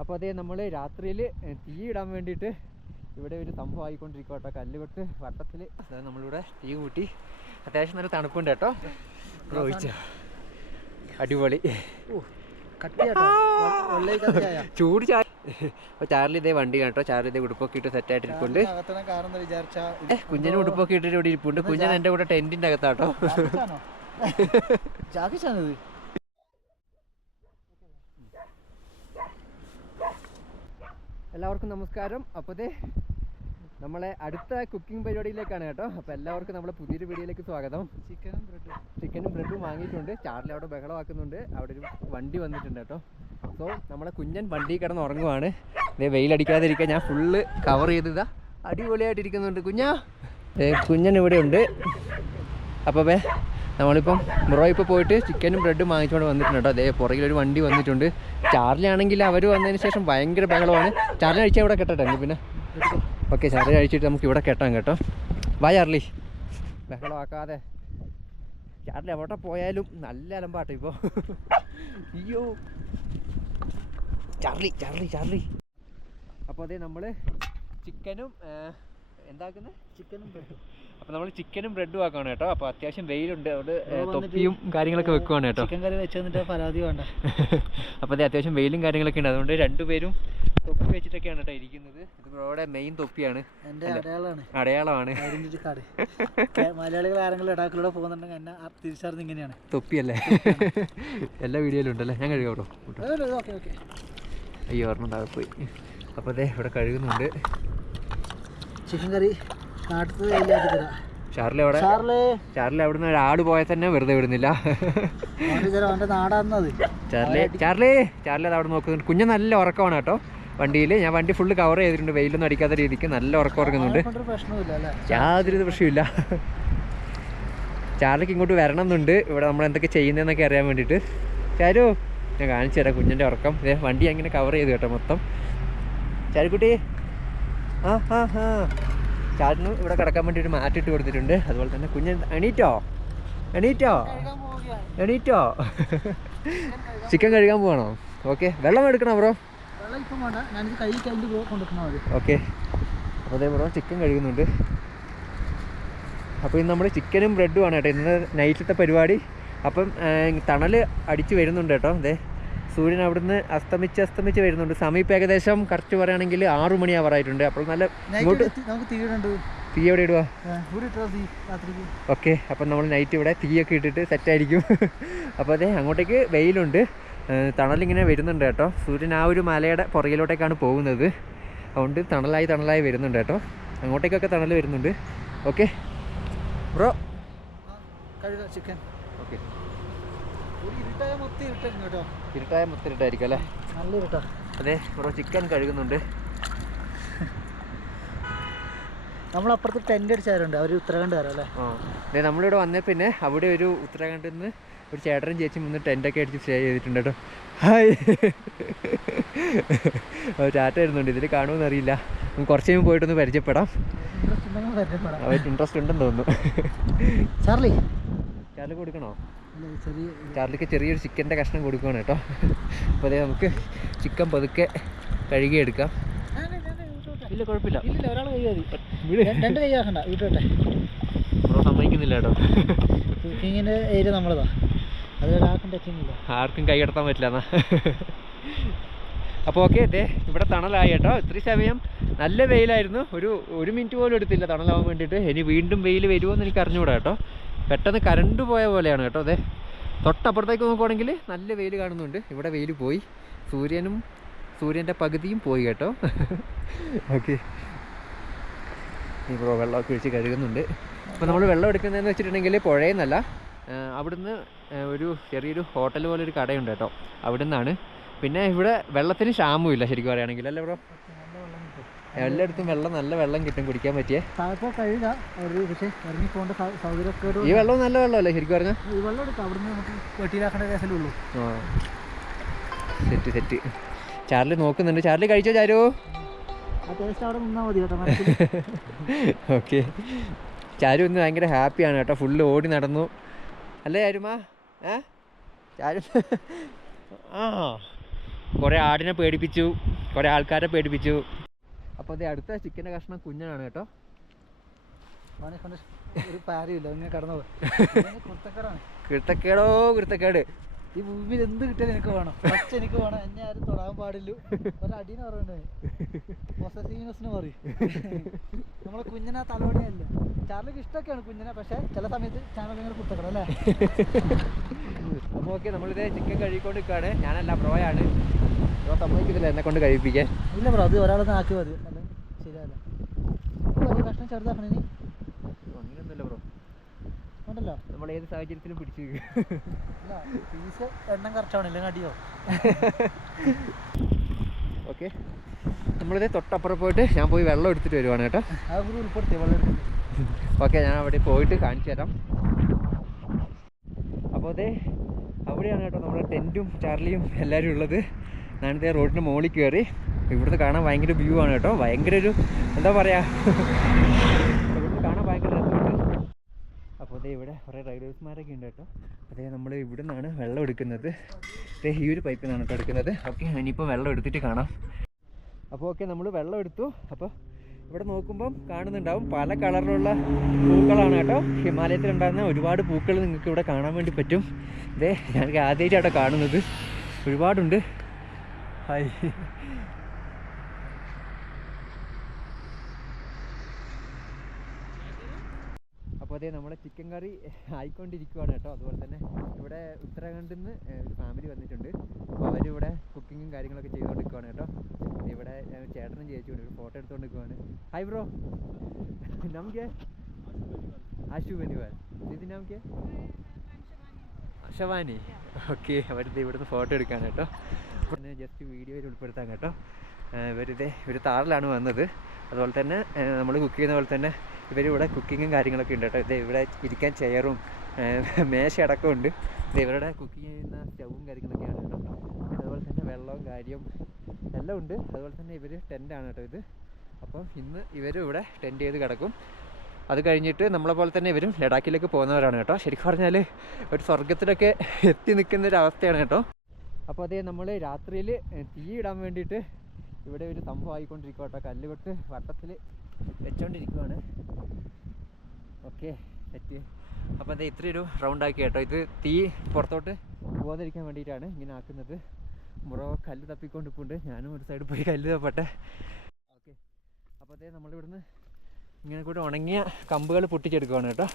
അപ്പോൾ അതേ നമ്മൾ രാത്രിയിൽ തീ ഇടാൻ വേണ്ടിയിട്ട് ഇവിടെ ഒരു സംഭവം ആയിക്കൊണ്ടിരിക്കും കേട്ടോ. കല്ലുകൊട്ട് വട്ടത്തിൽ നമ്മളിവിടെ തീ കൂട്ടി. അത്യാവശ്യം നല്ല തണുപ്പുണ്ട് കേട്ടോ. ഒഴിച്ച അടിപൊളി ചൂട് ചായ. അപ്പോൾ ചാർലി ഇതേ വണ്ടി കേട്ടോ. ചാർലി ഇതേ ഉടുപ്പൊക്കെ ഇട്ട് സെറ്റായിട്ടിരിപ്പുണ്ട്. കുഞ്ഞിന് ഉടുപ്പൊക്കെ ഇട്ടിട്ട് ഇവിടെ ഇരിപ്പുണ്ട്. കുഞ്ഞൻ എൻ്റെ കൂടെ ടെൻറ്റിൻ്റെ അകത്താട്ടോ. എല്ലാവർക്കും നമസ്കാരം. അപ്പോൾ നമ്മളെ അടുത്ത കുക്കിംഗ് പരിപാടിയിലേക്കാണ് കേട്ടോ. അപ്പോൾ എല്ലാവർക്കും നമ്മളെ പുതിയൊരു വീഡിയോയിലേക്ക് സ്വാഗതം. ചിക്കനും ബ്രെഡും വാങ്ങിയിട്ടുണ്ട്. ചാർലി അവിടെ ബഹളമാക്കുന്നുണ്ട്. അവിടെ ഒരു വണ്ടി വന്നിട്ടുണ്ട് കേട്ടോ. സോ നമ്മളെ കുഞ്ഞൻ വണ്ടി കിടന്ന് ഉറങ്ങുവാണ്. ഇതേ വെയിലടിക്കാതിരിക്കാൻ ഞാൻ ഫുള്ള് കവർ ചെയ്തതാ. അടിപൊളിയായിട്ടിരിക്കുന്നുണ്ട് കുഞ്ഞൻ ഇവിടെ ഉണ്ട്. അപ്പോൾ നമ്മളിപ്പം ബ്രോ ഇപ്പോൾ പോയിട്ട് ചിക്കനും ബ്രെഡും വാങ്ങിച്ചുകൊണ്ട് വന്നിട്ടുണ്ട് കേട്ടോ. അതേ പുറകിലൊരു വണ്ടി വന്നിട്ടുണ്ട്. ചാർലി ആണെങ്കിൽ അവർ വന്നതിന് ശേഷം ഭയങ്കര ബഹളമാണ്. ചാർലി കഴിച്ചാൽ ഇവിടെ കെട്ടട്ടെ പിന്നെ. ഓക്കെ, ചാർലി കഴിച്ചിട്ട് നമുക്ക് ഇവിടെ കെട്ടാം കേട്ടോ. വാ ചാർലി, ബഹളമാക്കാതെ. ചാർലി എവിടെ പോയാലും നല്ല അലമ്പാട്ടോ ഇപ്പോൾ. അയ്യോ ചാർലി ചാർലി ചാർലി. അപ്പോൾ അതേ നമ്മൾ ചിക്കനും എന്താക്കുന്നത് ചിക്കനും ബ്രെഡും. അപ്പോൾ നമ്മൾ ചിക്കനും ബ്രെഡും ആക്കുകയാണ് കേട്ടോ. അപ്പോൾ അത്യാവശ്യം വെയിലുണ്ട്. അവിടെ തൊപ്പിയും കാര്യങ്ങളൊക്കെ വെക്കുവാണ് കേട്ടോ. ചിക്കൻ കറി വെച്ച് തന്നിട്ട് പരാതി വേണ്ട. അപ്പോൾ അതെ അത്യാവശ്യം വെയിലും കാര്യങ്ങളൊക്കെ ഉണ്ട്. അതുകൊണ്ട് രണ്ടുപേരും തൊപ്പി വെച്ചിട്ടൊക്കെയാണ് കേട്ടോ ഇരിക്കുന്നത്. ഇത് ബ്രോയുടെ മെയിൻ തൊപ്പിയാണ്, എൻ്റെ അടയാളമാണ്. മലയാളികൾ ആരെങ്കിലും ലഡാക്കിലൂടെ പോകുന്നുണ്ടെങ്കിൽ എന്നെ തിരിച്ചറിഞ്ഞ് ഇങ്ങനെയാണ്. തൊപ്പിയല്ലേ? എല്ലാ വീഡിയോയിലും ഉണ്ടല്ലേ? ഞാൻ കഴുകാം ബ്രോ. അയ്യോ ഓർമ്മ താഴെ പോയി. അപ്പോൾ അതെ ഇവിടെ കഴുകുന്നുണ്ട്. ചിക്കൻ കറി ചാർലി അവിടുന്ന് ഒരാട് പോയാൽ തന്നെ വെറുതെ വിടുന്നില്ല. ചാർലി അത് അവിടെ നോക്കുന്നുണ്ട്. കുഞ്ഞ് നല്ല ഉറക്കമാണ് കേട്ടോ വണ്ടിയിൽ. ഞാൻ വണ്ടി ഫുള്ള് കവർ ചെയ്തിട്ടുണ്ട്. വെയിലൊന്നും അടിക്കാത്ത രീതിക്ക് നല്ല ഉറക്കം ഉറങ്ങുന്നുണ്ട്. യാതൊരു പ്രശ്നമില്ല. ചാർലിക്ക് ഇങ്ങോട്ട് വരണം എന്നുണ്ട്. ഇവിടെ നമ്മൾ എന്തൊക്കെ ചെയ്യുന്നതെന്നൊക്കെ അറിയാൻ വേണ്ടിയിട്ട്. ചാരു ഞാൻ കാണിച്ചു തരാം കുഞ്ഞിൻ്റെ ഉറക്കം. വണ്ടി അങ്ങനെ കവർ ചെയ്തു കേട്ടോ മൊത്തം. ചാരുക്കുട്ടി ചാറ്റിന് ഇവിടെ കിടക്കാൻ വേണ്ടി ഒരു മാറ്റിട്ട് കൊടുത്തിട്ടുണ്ട്. അതുപോലെ തന്നെ കുഞ്ഞൻ എണീറ്റോ. ചിക്കൻ കഴുകാൻ പോകണോ? ഓക്കെ, വെള്ളം എടുക്കണോ ബ്രോ? ഓക്കെ, അപ്പോൾ അതേ ബ്രോ ചിക്കൻ കഴുകുന്നുണ്ട്. അപ്പോൾ ഇന്ന് നമ്മൾ ചിക്കനും ബ്രെഡും ആണ് കേട്ടോ ഇന്ന് നൈറ്റിലത്തെ പരിപാടി. അപ്പം തണൽ അടിച്ച് വരുന്നുണ്ട് കേട്ടോ. അതെ സൂര്യൻ അവിടുന്ന് അസ്തമിച്ച് വരുന്നുണ്ട്. സമയം ഇപ്പം ഏകദേശം കറക്റ്റ് പറയുകയാണെങ്കിൽ 6 മണിയാവാറായിട്ടുണ്ട്. അപ്പോൾ നല്ല ഇങ്ങോട്ട് തീ എവിടെ ഇടുക? ഓക്കെ, അപ്പം നമ്മൾ നൈറ്റ് ഇവിടെ തീയൊക്കെ ഇട്ടിട്ട് സെറ്റായിരിക്കും. അപ്പോൾ അതെ അങ്ങോട്ടേക്ക് വെയിലുണ്ട്, തണലിങ്ങനെ വരുന്നുണ്ട് കേട്ടോ. സൂര്യൻ ആ ഒരു മലയുടെ പുറകിലോട്ടേക്കാണ് പോകുന്നത്. അതുകൊണ്ട് തണലായി വരുന്നുണ്ട് കേട്ടോ. അങ്ങോട്ടേക്കൊക്കെ തണൽ വരുന്നുണ്ട്. Okay bro chicken. ഓക്കെ, ഇരുട്ടായ മൊത്തം ഇരുട്ടായിരിക്കും അല്ലേ? നല്ല ഇരുട്ടാ. അതെ ബ്രോ ചിക്കൻ കഴുകുന്നുണ്ട്. നമ്മളപ്പുറത്ത് ടെൻ്റ് അടിച്ചാറുണ്ട്. അവർ ഉത്തരാഖണ്ഡുകാരോ അല്ലേ? അതെ നമ്മളിവിടെ വന്നേ പിന്നെ അവിടെ ഒരു ഉത്തരാഖണ്ഡിൽ നിന്ന് ഒരു ചേട്ടനും ചേച്ചിയും വന്ന് ടെൻ്റൊക്കെ അടിച്ച് സ്റ്റേ ചെയ്തിട്ടുണ്ട് കേട്ടോ. ഹായ് ടാറ്റ വരുന്നുണ്ട്. ഇതിൽ കാണുമെന്ന് അറിയില്ല. കുറച്ച് കഴിയുമ്പോൾ പോയിട്ടൊന്ന് പരിചയപ്പെടാം. അവർക്ക് ഇൻട്രസ്റ്റ് ഉണ്ടെന്ന് തോന്നുന്നു. ചാർലി കൊടുക്കണോ? ചാർലിക്ക് ചെറിയൊരു ചിക്കൻ്റെ കഷ്ണം കൊടുക്കുകയാണ് കേട്ടോ. അപ്പോൾ അതേ നമുക്ക് ചിക്കൻ പതുക്കെ കഴുകിയെടുക്കാം. ഇല്ല കുഴപ്പമില്ല, ഒരാൾ സമ്മതിക്കുന്നില്ല കേട്ടോ. കുക്കിങ്ങിൻ്റെ ഏരിയ നമ്മളതാ, അത് ഒരാൾക്കും പറ്റുന്നില്ല, ആർക്കും കൈ കടത്താൻ പറ്റില്ല എന്നാ. അപ്പോൾ ഓക്കെ അതെ ഇവിടെ തണലായി കേട്ടോ. ഇത്രയും സമയം നല്ല വെയിലായിരുന്നു. ഒരു മിനിറ്റ് പോലും എടുത്തില്ല തണലാവാൻ വേണ്ടിയിട്ട്. ഇനി വീണ്ടും വെയിൽ വരുമോ എന്ന് എനിക്ക് അറിഞ്ഞുകൂടാ കേട്ടോ. പെട്ടെന്ന് കറണ്ട് പോയ പോലെയാണ് കേട്ടോ. അതെ തൊട്ടപ്പുറത്തേക്ക് നോക്കുവാണെങ്കിൽ നല്ല വെയിൽ കാണുന്നുണ്ട്. ഇവിടെ വെയിൽ പോയി, സൂര്യൻ്റെ പകുതിയും പോയി കേട്ടോ. ഓക്കെ, ഇപ്പോൾ വെള്ളമൊക്കെ ഒഴിച്ച് കഴുകുന്നുണ്ട്. അപ്പോൾ നമ്മൾ വെള്ളം എടുക്കുന്നതെന്ന് വെച്ചിട്ടുണ്ടെങ്കിൽ പുഴയിൽ നിന്നല്ല, അവിടുന്ന് ഒരു ചെറിയൊരു ഹോട്ടൽ പോലെ ഒരു കടയുണ്ട് കേട്ടോ, അവിടെ നിന്നാണ്. പിന്നെ ഇവിടെ വെള്ളത്തിന് ക്ഷാമമില്ല ശരിക്കും പറയുകയാണെങ്കിൽ അല്ലേ ബ്രോ? എല്ലായിടത്തും നല്ല വെള്ളം കിട്ടും കുടിക്കാൻ പറ്റിയ. ഈ വെള്ളം നല്ല വെള്ളമല്ലേ ശരിക്കും പറഞ്ഞാൽ? സെറ്റ്. ചാർലി നോക്കുന്നുണ്ട്. ചാർലി കഴിച്ചോ ചാരു? ഓക്കെ, ചാരു ഇന്ന് ഭയങ്കര ഹാപ്പിയാണ് കേട്ടോ. ഫുള്ള് ഓടി നടന്നു അല്ലേ ചാരുമാ? ചാരു കുറേ ആടിനെ പേടിപ്പിച്ചു, കുറേ ആൾക്കാരെ പേടിപ്പിച്ചു. അപ്പോൾ അത് അടുത്ത ചിക്കൻ്റെ കഷ്ണം കുഞ്ഞനാണ് കേട്ടോ. ഒരു പാരയില്ല, ഇങ്ങനെ കടന്നു കുരുത്തക്കേടോ കുരുത്തക്കേട്. ഈ ഭൂമിയിൽ എന്ത് കിട്ടിയാലും എനിക്ക് വേണം, ഫസ്റ്റ് എനിക്ക് വേണം, എന്നെ ആരും തൊടാൻ പാടില്ല. ഒരടീനെ പറയുന്നത് പൊസസീവ്നെസ്സിന് പറയും. നമ്മളെ കുഞ്ഞിനെ തലോടിയല്ല. ചാർലിക്ക് ഇഷ്ടമൊക്കെയാണ് കുഞ്ഞിനെ, പക്ഷേ ചില സമയത്ത് ചാനൽ ഇങ്ങനെ കുത്തക്കണം അല്ലേ. അപ്പോൾ ഓക്കെ, നമ്മളിത് ചിക്കൻ കഴുകിക്കൊണ്ട് നിൽക്കുകയാണ്. ഞാനല്ല, ബ്രോയാണ്. ബ്രോ സമ്മതിക്കുന്നില്ല എന്നെ കൊണ്ട് കഴിപ്പിക്കാൻ. ഇല്ല ബ്രോ, അത് ഒരാളൊന്ന് ആക്കി മതി, അല്ല ശരിയല്ല. കഷ്ണം ചെറുതാക്കണേ നീ. അങ്ങനെയൊന്നുമില്ല ബ്രോ, ഉണ്ടല്ലോ നമ്മൾ ഏത് സാഹചര്യത്തിലും പിടിച്ചു. പീസ് എണ്ണം കറക്റ്റാവണില്ല, അടിയോ. ഓക്കെ, നമ്മളിത് തൊട്ടപ്പുറം പോയിട്ട് ഞാൻ പോയി വെള്ളം എടുത്തിട്ട് വരുവാണ് കേട്ടോ. ഉൾപ്പെടുത്തി വെള്ളം എടുത്തിട്ട്. ഓക്കെ, ഞാൻ അവിടെ പോയിട്ട് കാണിച്ചു തരാം. അപ്പോൾ അതെ അവിടെയാണ് കേട്ടോ നമ്മുടെ ടെൻറ്റും ചാർലിയും എല്ലാവരും ഉള്ളത്. ഞാനിതേ റോഡിൻ്റെ മുകളിൽ കയറി. ഇവിടുന്ന് കാണാൻ ഭയങ്കര വ്യൂ ആണ് കേട്ടോ. ഭയങ്കര ഒരു എന്താ പറയുക, ഇവിടുന്ന് കാണാൻ ഭയങ്കര രസമുണ്ട്. അപ്പോൾ അതേ ഇവിടെ കുറേ റൈഡേഴ്സ്മാരൊക്കെ ഉണ്ട് കേട്ടോ. അതേ നമ്മൾ ഇവിടെ നിന്നാണ് വെള്ളം എടുക്കുന്നത്. അതേ ഈ ഒരു പൈപ്പിൽ നിന്നാണ് കേട്ടോ എടുക്കുന്നത്. ഓക്കെ, ഇനിയിപ്പോൾ വെള്ളം എടുത്തിട്ട് കാണാം. അപ്പോൾ ഓക്കെ, നമ്മൾ വെള്ളം എടുത്തു. അപ്പോൾ ഇവിടെ നോക്കുമ്പം കാണുന്നുണ്ടാവും പല കളറിലുള്ള പൂക്കളാണ് കേട്ടോ. ഹിമാലയത്തിലുണ്ടാകുന്ന ഒരുപാട് പൂക്കൾ നിങ്ങൾക്ക് ഇവിടെ കാണാൻ വേണ്ടി പറ്റും. ഇതേ ഞങ്ങൾക്ക് ആദ്യമായിട്ടാട്ടോ കാണുന്നത്, ഒരുപാടുണ്ട്. ഹായ്. അപ്പോൾ അതേ നമ്മളെ ചിക്കൻ കറി ആയിക്കൊണ്ടിരിക്കുകയാണ് കേട്ടോ. അതുപോലെ തന്നെ ഇവിടെ ഉത്തരാഖണ്ഡിൽ നിന്ന് ഒരു ഫാമിലി വന്നിട്ടുണ്ട്. അപ്പോൾ അവരിവിടെ കുക്കിങ്ങും കാര്യങ്ങളൊക്കെ ചെയ്തുകൊണ്ടിരിക്കുകയാണ് കേട്ടോ. ഇവിടെ ചേട്ടനും ചേച്ചിയുണ്ട്, ഒരു ഫോട്ടോ എടുത്തുകൊണ്ട് നിൽക്കുവാണ്. ഹായ് ബ്രോ, നമുക്ക് ആശു ബനിവാൽ ദീദി നമുക്ക് ഷവാനി. ഓക്കെ, അവരിത് ഇവിടുന്ന് ഫോട്ടോ എടുക്കാൻ കേട്ടോ. പിന്നെ ജസ്റ്റ് വീഡിയോയിൽ ഉൾപ്പെടുത്താൻ കേട്ടോ. ഇവർ താറിലാണ് വന്നത്. അതുപോലെ തന്നെ നമ്മൾ കുക്ക് ചെയ്യുന്ന പോലെ തന്നെ ഇവരിവിടെ കുക്കിങ്ങും കാര്യങ്ങളൊക്കെ ഉണ്ട് കേട്ടോ. ഇത് ഇവിടെ ഇരിക്കാൻ ചെയറും മേശ അടക്കം ഉണ്ട്. ഇത് ഇവരുടെ കുക്ക് ചെയ്യുന്ന സ്റ്റൗവും കാര്യങ്ങളൊക്കെയാണ് കേട്ടോ. അതുപോലെ തന്നെ വെള്ളവും കാര്യവും എല്ലാം ഉണ്ട്. അതുപോലെ തന്നെ ഇവർ ടെൻ്റാണ് കേട്ടോ ഇത്. അപ്പം ഇന്ന് ഇവരും ഇവിടെ ടെൻറ്റ് ചെയ്ത് കിടക്കും. അത് കഴിഞ്ഞിട്ട് നമ്മളെ പോലെ തന്നെ ഇവരും ലഡാക്കിലേക്ക് പോകുന്നവരാണ് കേട്ടോ. ശരിക്കും പറഞ്ഞാൽ ഒരു സ്വർഗത്തിലൊക്കെ എത്തി നിൽക്കുന്നൊരവസ്ഥയാണ് കേട്ടോ. അപ്പോൾ അതേ നമ്മൾ രാത്രിയിൽ തീ ഇടാൻ വേണ്ടിയിട്ട് ഇവിടെ ഒരു സംഭവം ആയിക്കൊണ്ടിരിക്കുക കേട്ടോ. കല്ല് കൊട്ട് വട്ടത്തിൽ വെച്ചോണ്ടിരിക്കുവാണ്. Okay, set. അപ്പോൾ അതേ ഇത്രയൊരു റൗണ്ടാക്കി കേട്ടോ. ഇത് തീ പുറത്തോട്ട് പോകാതിരിക്കാൻ വേണ്ടിയിട്ടാണ് ഇങ്ങനെ ആക്കുന്നത്. മുറോ കല്ല് തപ്പിക്കൊണ്ടിരിപ്പുണ്ട്. ഞാനും ഒരു സൈഡിൽ പോയി കല്ല് തപ്പട്ടെ. ഓക്കെ, അപ്പോൾ അതേ നമ്മളിവിടുന്ന് ഇങ്ങനെ കൂടെ ഉണങ്ങിയ കമ്പുകൾ പൊട്ടിച്ചെടുക്കുവാണ് കേട്ടോ.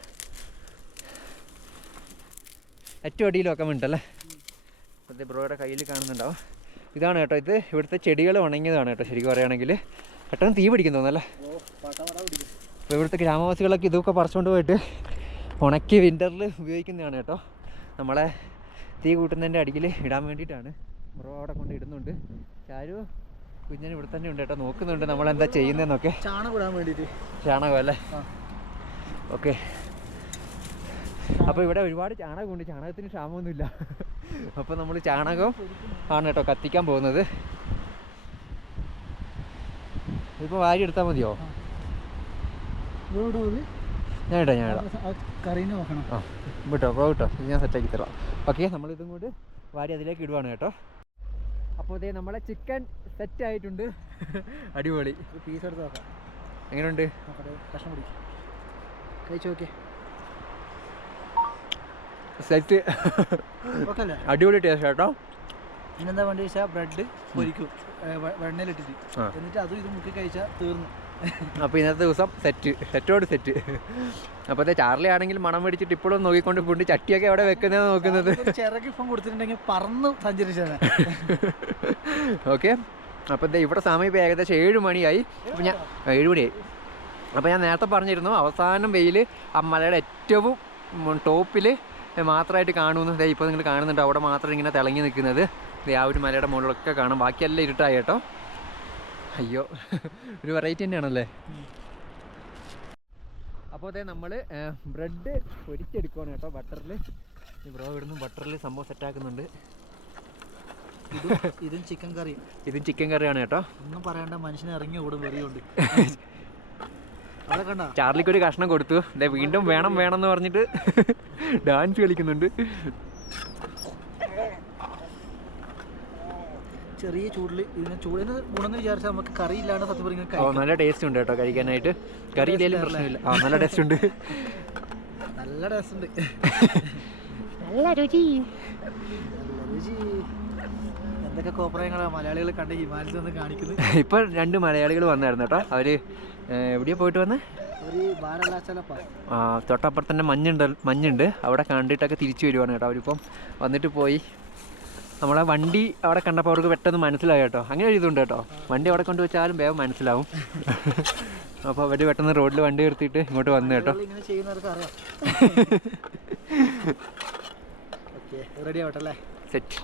ഏറ്റവും അടിയിൽ വെക്കാൻ വേണ്ടിയിട്ടല്ലേ. അപ്പോൾ ബ്രോയുടെ കയ്യിൽ കാണുന്നുണ്ടാവും. ഇതാണ് കേട്ടോ, ഇത് ഇവിടുത്തെ ചെടികൾ ഉണങ്ങിയതാണ് കേട്ടോ. ശരിക്കും പറയുകയാണെങ്കിൽ പെട്ടെന്ന് തീ പിടിക്കും തോന്നല്ലേ. അപ്പോൾ ഇവിടുത്തെ ഗ്രാമവാസികളൊക്കെ ഇതൊക്കെ പറിച്ചുകൊണ്ട് പോയിട്ട് ഉണക്കി വിൻ്ററിൽ ഉപയോഗിക്കുന്നതാണ് കേട്ടോ. നമ്മളെ തീ കൂട്ടുന്നതിൻ്റെ അടിയിൽ ഇടാൻ വേണ്ടിയിട്ടാണ്. ബ്രോ അവിടെ കൊണ്ട് ഇടുന്നുണ്ട്. ചാരു കുഞ്ഞിന് ഇവിടെ തന്നെ ഉണ്ട് കേട്ടോ, നോക്കുന്നുണ്ട് നമ്മളെന്താ ചെയ്യുന്നതെന്നൊക്കെ. ചാണകം ഇടാൻ വേണ്ടിയിട്ട്. ചാണകം അല്ലേ. ഓക്കെ, അപ്പോൾ ഇവിടെ ഒരുപാട് ചാണകമുണ്ട്. ചാണകത്തിന് ക്ഷാമമൊന്നുമില്ല. അപ്പോൾ നമ്മൾ ചാണകം ആണ് കേട്ടോ കത്തിക്കാൻ പോകുന്നത്. ഇപ്പോൾ വാരി എടുത്താൽ മതിയോ? ഞാൻ ഇടാം. ആ വിട്ടോ ഇത് ഞാൻ സെറ്റാക്കി തരാം. ഓക്കെ, നമ്മളിതും കൂടി വാരി അതിലേക്ക് ഇടുവാണ് കേട്ടോ. അപ്പോൾ ഇതേ നമ്മളെ ചിക്കൻ സെറ്റ് ആയിട്ടുണ്ട്. അടിപൊളി. പീസ് എടുത്ത് നോക്കാം എങ്ങനെയുണ്ട്. കഷ്ണം പിടിക്കും, കഴിച്ചു നോക്കിയേ. സെറ്റ്. അടിപൊളി ടേസ്റ്റ് കേട്ടോ. പിന്നെന്താ വേണ്ടി വെച്ചാൽ ബ്രെഡ് പൊരിക്കും വെണ്ണയിലിട്ടിട്ട്, എന്നിട്ട് അതും ഇത് മുക്കി കഴിച്ചാൽ തീർന്നു. അപ്പോൾ ഇന്നത്തെ ദിവസം സെറ്റോട് സെറ്റ്. അപ്പോൾ അതെ ചാർലി ആണെങ്കിൽ മണം മേടിച്ചിട്ട് ഇപ്പോഴും നോക്കിക്കൊണ്ട് പോയിട്ട് ചട്ടിയൊക്കെ എവിടെ വെക്കുന്നതെന്ന് നോക്കുന്നത്. ചിറക് ഇപ്പം കൊടുത്തിട്ടുണ്ടെങ്കിൽ പറന്ന് സഞ്ചരിച്ചാണ്. ഓക്കെ, അപ്പോൾ എന്താ ഇവിടെ സമയം ഇപ്പോൾ ഏകദേശം 7 മണിയായി. അപ്പോൾ ഞാൻ 7 മണിയായി. അപ്പോൾ ഞാൻ നേരത്തെ പറഞ്ഞിരുന്നു അവസാനം വെയിൽ ആ മലയുടെ ഏറ്റവും ടോപ്പിൽ മാത്രമായിട്ട് കാണുമെന്ന്. ഇപ്പോൾ നിങ്ങൾ കാണുന്നുണ്ട് അവിടെ മാത്രം ഇങ്ങനെ തിളങ്ങി നിൽക്കുന്നത്. ആ ഒരു മലയുടെ മുകളിലൊക്കെ കാണാം, ബാക്കിയെല്ലാം ഇരുട്ടായി കേട്ടോ. അയ്യോ, ഒരു വെറൈറ്റി തന്നെയാണല്ലേ. അപ്പോൾ അതെ നമ്മൾ ബ്രെഡ് പൊരിച്ചെടുക്കുകയാണ് കേട്ടോ ബട്ടറിൽ. ബ്രോ ഇവിടുന്ന് ബട്ടറിൽ സംഭവം സെറ്റാക്കുന്നുണ്ട്. ഇതും ചിക്കൻ കറി. ഇതും ചിക്കൻ കറിയാണ് കേട്ടോ. ഒന്നും പറയണ്ട, മനുഷ്യനെ ഇറങ്ങി ഓടും വെറിയുണ്ട്. ചാർലിക്ക് ഒരു കഷ്ണം കൊടുത്തു. അതെ വീണ്ടും വേണം എന്ന് പറഞ്ഞിട്ട് ഡാൻസ് കളിക്കുന്നുണ്ട്. ചെറിയ ചൂടിൽ ചൂടിന് ഗുണമെന്ന് വിചാരിച്ചാൽ നമുക്ക് കറി ഇല്ലാണ്ട് സത്യം പറഞ്ഞാൽ നല്ല ടേസ്റ്റ് ഉണ്ട് കേട്ടോ കഴിക്കാനായിട്ട്. കറി ഇല്ലെങ്കിലും പ്രശ്നമില്ല. നല്ല ടേസ്റ്റ് ഉണ്ട്. നല്ല ടേസ്റ്റ് ഉണ്ട്. നല്ല രുചി. എന്തൊക്കെ കോപ്രായങ്ങളാണ് മലയാളികൾ കണ്ട് ഹിമാലയത്തിൽ നിന്ന് കാണിക്കുന്നത്. ഇപ്പൊ 2 മലയാളികൾ വന്നായിരുന്നു കേട്ടോ. അവര് എവിടെയാ പോയിട്ട് വന്ന്? തൊട്ടപ്പുറത്ത് തന്നെ മഞ്ഞുണ്ട്. അവിടെ കണ്ടിട്ടൊക്കെ തിരിച്ചു വരുവാണ് കേട്ടോ. അവരിപ്പം വന്നിട്ട് പോയി. നമ്മളെ വണ്ടി അവിടെ കണ്ടപ്പോൾ അവർക്ക് പെട്ടെന്ന് മനസ്സിലായി കേട്ടോ. അങ്ങനെ ഒരു ഇതുണ്ട് കേട്ടോ. വണ്ടി അവിടെ കൊണ്ട് വെച്ചാലും വേഗം മനസ്സിലാവും. അപ്പോൾ അവർ പെട്ടെന്ന് റോഡിൽ വണ്ടി നിർത്തിയിട്ട് ഇങ്ങോട്ട് വന്നു കേട്ടോ. ഇങ്ങനെ ചെയ്യുന്നവർക്ക് അറിയാം. റെഡി ആവട്ടെ അല്ലേ? സെറ്റ്.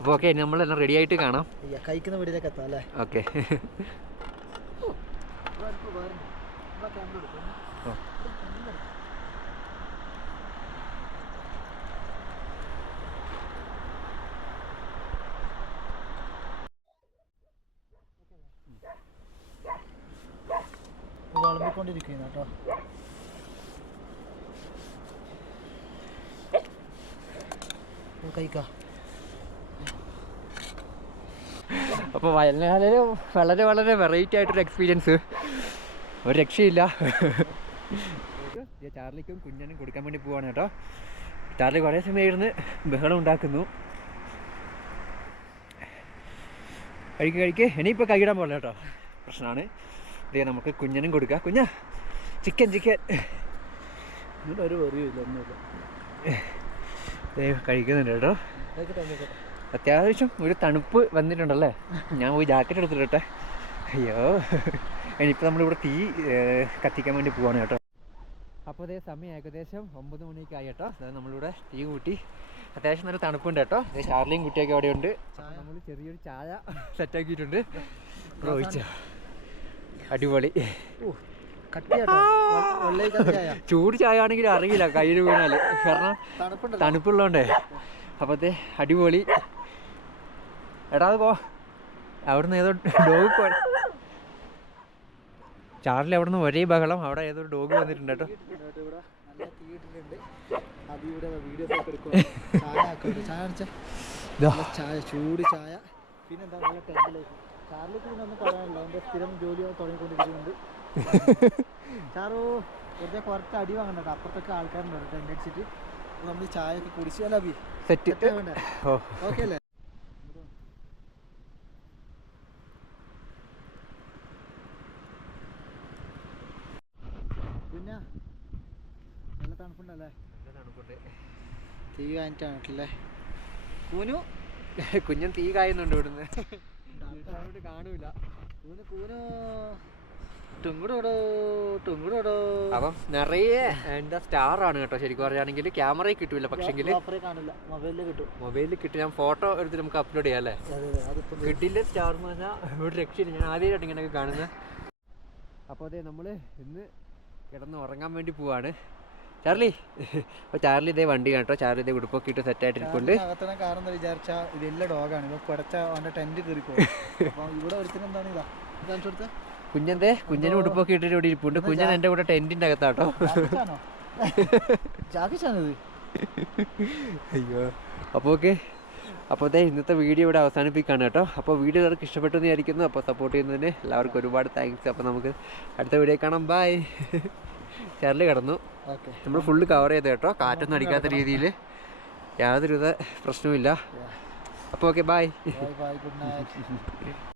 അപ്പോൾ ഓക്കെ, നമ്മളെല്ലാം റെഡി ആയിട്ട് കാണാം. കഴിക്കുന്ന വീട്ടിലേക്ക് എത്താം അല്ലേ? ഓക്കെ. വിളമ്പിക്കൊണ്ടിരിക്കുന്നു കേട്ടോ. കഴിക്കാം. അപ്പോൾ വയനാട്ടിൽ വളരെ വളരെ വെറൈറ്റി ആയിട്ടൊരു എക്സ്പീരിയൻസ്. ഒരു രക്ഷയില്ല. ചാർലിക്കും കുഞ്ഞനും കൊടുക്കാൻ വേണ്ടി പോവാണ് കേട്ടോ. ചാർലി കുറേ സമയം ഇരുന്ന് ബഹളം ഉണ്ടാക്കുന്നു. കഴിക്ക്. ഇനിയിപ്പോൾ കൈയിടാൻ പോലെ കേട്ടോ. പ്രശ്നമാണ്. ഇതേ നമുക്ക് കുഞ്ഞനും കൊടുക്കാം. കുഞ്ഞ ചിക്കൻ ഒരു അറിയില്ല ഒന്നുമില്ല. കഴിക്കുന്നുണ്ട് കേട്ടോ. അത്യാവശ്യം ഒരു തണുപ്പ് വന്നിട്ടുണ്ടല്ലേ. ഞാൻ പോയി ജാക്കറ്റ് എടുത്തിട്ടെ. അയ്യോ, ഇനിയിപ്പോൾ നമ്മളിവിടെ തീ കത്തിക്കാൻ വേണ്ടി പോവാണ് കേട്ടോ. അപ്പോൾ അതേ സമയം ഏകദേശം 9 മണിയൊക്കെ ആയി കേട്ടോ. അതായത് നമ്മളിവിടെ തീ കൂട്ടി. അത്യാവശ്യം നല്ല തണുപ്പുണ്ട് കേട്ടോ. ചാർലിയും കുട്ടിയൊക്കെ അവിടെ ഉണ്ട്. നമ്മൾ ചെറിയൊരു ചായ സെറ്റാക്കിയിട്ടുണ്ട്. ഒഴിച്ച അടിപൊളി. ചൂട് ചായ ആണെങ്കിൽ അറിയില്ല കയ്യിൽ വീണാൽ, കാരണം തണുപ്പുള്ളതുകൊണ്ടേ. അപ്പോഴത്തെ അടിപൊളി. എടാ അത് പോ. അവിടുന്ന് ഏതോ ഡോഗ് ചാർലി അവിടെ നിന്ന് ഒരേ ബഹളം. അവിടെ ഏതോ ഡോഗ് വന്നിട്ടുണ്ട് കേട്ടോ. ചൂട് ചായ. പിന്നെന്താ നല്ല ടെൻറ്റിലേക്ക് ചാർലിക്ക് പിന്നെ ഒന്നും പറയാനില്ല. എൻ്റെ സ്ഥിരം ജോലി തുടങ്ങിക്കൊണ്ടിരിക്കുന്നുണ്ട്. ചാറു വെറുതെ കുറച്ച് അടി വാങ്ങണ്ട കേട്ടോ. അപ്പുറത്തൊക്കെ ആൾക്കാരുണ്ട് ടെൻ്റ് അടിച്ചിട്ട്. നമ്മൾ ചായ ഒക്കെ കുടിച്ച് അല്ല സെറ്റ് വേണ്ട. ഓക്കെ അല്ലേ? പിന്നെ നല്ല തണുപ്പുണ്ടല്ലേ? തീ കാണിട്ടാണല്ലേ കുഞ്ഞൻ തീ കായുന്നുണ്ട് ഇവിടുന്ന്. കാണൂല. അപ്പം നിറയെ എന്താ സ്റ്റാർ ആണ് കേട്ടോ. ശരിക്കും പറയുകയാണെങ്കിൽ ക്യാമറയിൽ കിട്ടൂല, പക്ഷെങ്കിൽ മൊബൈലിൽ കിട്ടും. ഞാൻ ഫോട്ടോ എടുത്ത് നമുക്ക് അപ്ലോഡ് ചെയ്യാം അല്ലേ? കിട്ടില്ല സ്റ്റാർ എന്ന് പറഞ്ഞാൽ ഒരു രക്ഷയില്ല. ഞാൻ ആദ്യമായിട്ട് ഇങ്ങനെയൊക്കെ കാണുന്നത്. അപ്പോൾ അതെ, നമ്മൾ ഇന്ന് കിടന്ന് ഉറങ്ങാൻ വേണ്ടി പോവാണ്. ചാർലി, അപ്പോൾ ചാർലി ഇതേ വണ്ടി കേട്ടോ. ചാർലി ഇതേ ഉടുപ്പൊക്കെ ഇട്ട് സെറ്റായിട്ടിരിപ്പുണ്ട്. കാരണം വിചാരിച്ചാൽ ഇത് എല്ലാ ഡോഗാണ്. ഇവ കുടച്ച അവൻ്റെ ടെൻറ്റ് കയറിപ്പോ. ഇവിടെ ഒരുത്തിനെന്താണ് ഇതാ കാണിച്ചു കൊടുത്തത്? കുഞ്ഞന് ഉടുപ്പൊക്കെ ഇട്ടിട്ട് ഇവിടെ ഇരിപ്പുണ്ട്. കുഞ്ഞൻ എൻ്റെ കൂടെ ടെൻറ്റിൻ്റെ അകത്താട്ടോ. അയ്യോ. അപ്പോൾ ഓക്കെ, അപ്പോൾ ഇന്നത്തെ വീഡിയോ ഇവിടെ അവസാനിപ്പിക്കുകയാണ് കേട്ടോ. അപ്പോൾ വീഡിയോ എല്ലാവർക്കും ഇഷ്ടപ്പെട്ടെന്ന് വിചാരിക്കുന്നു. അപ്പോൾ സപ്പോർട്ട് ചെയ്യുന്നതിന് എല്ലാവർക്കും ഒരുപാട് താങ്ക്സ്. അപ്പോൾ നമുക്ക് അടുത്ത വീഡിയോ കാണാം. ബൈ. ചാർലി കിടന്നു. നമ്മൾ ഫുള്ള് കവർ ചെയ്ത് കേട്ടോ. കാറ്റൊന്നും അടിക്കാത്ത രീതിയിൽ യാതൊരുവിധ പ്രശ്നവുമില്ല. അപ്പോൾ ഓക്കെ, ബൈ.